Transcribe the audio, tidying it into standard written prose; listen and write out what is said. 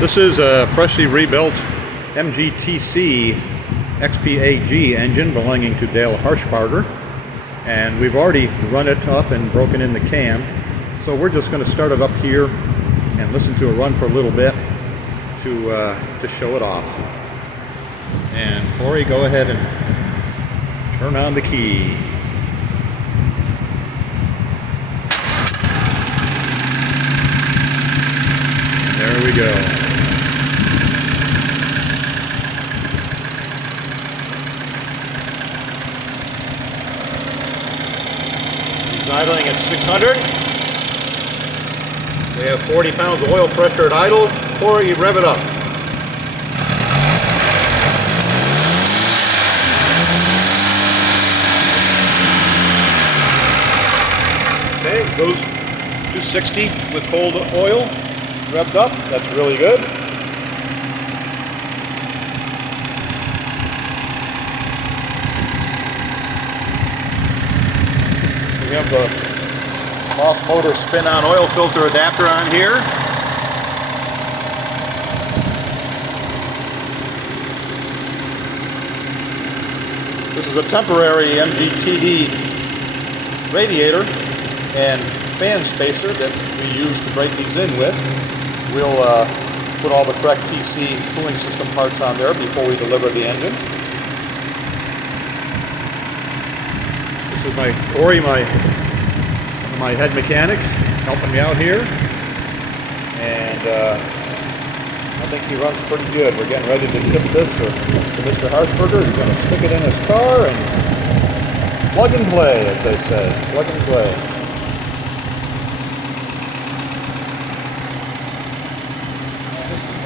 This is a freshly rebuilt MGTC XPAG engine belonging to Dale Harshbarger, and we've already run it up and broken in the cam, so we're just going to start it up here and listen to it run for a little bit to show it off. And Corey, go ahead and turn on the key. There we go. Idling at 600. We have 40 pounds of oil pressure at idle. Corey, rev it up. Okay, it goes 260 with cold oil revved up. That's really good. We have the Moss Motor spin-on oil filter adapter on here. This is a temporary MGTD radiator and fan spacer that we use to break these in with. We'll put all the correct TC cooling system parts on there before we deliver the engine. This is my Corey, one of my head mechanics, helping me out here, and I think he runs pretty good. We're getting ready to ship this to Mr. Harshbarger. He's going to stick it in his car and plug and play, as they say, plug and play. This is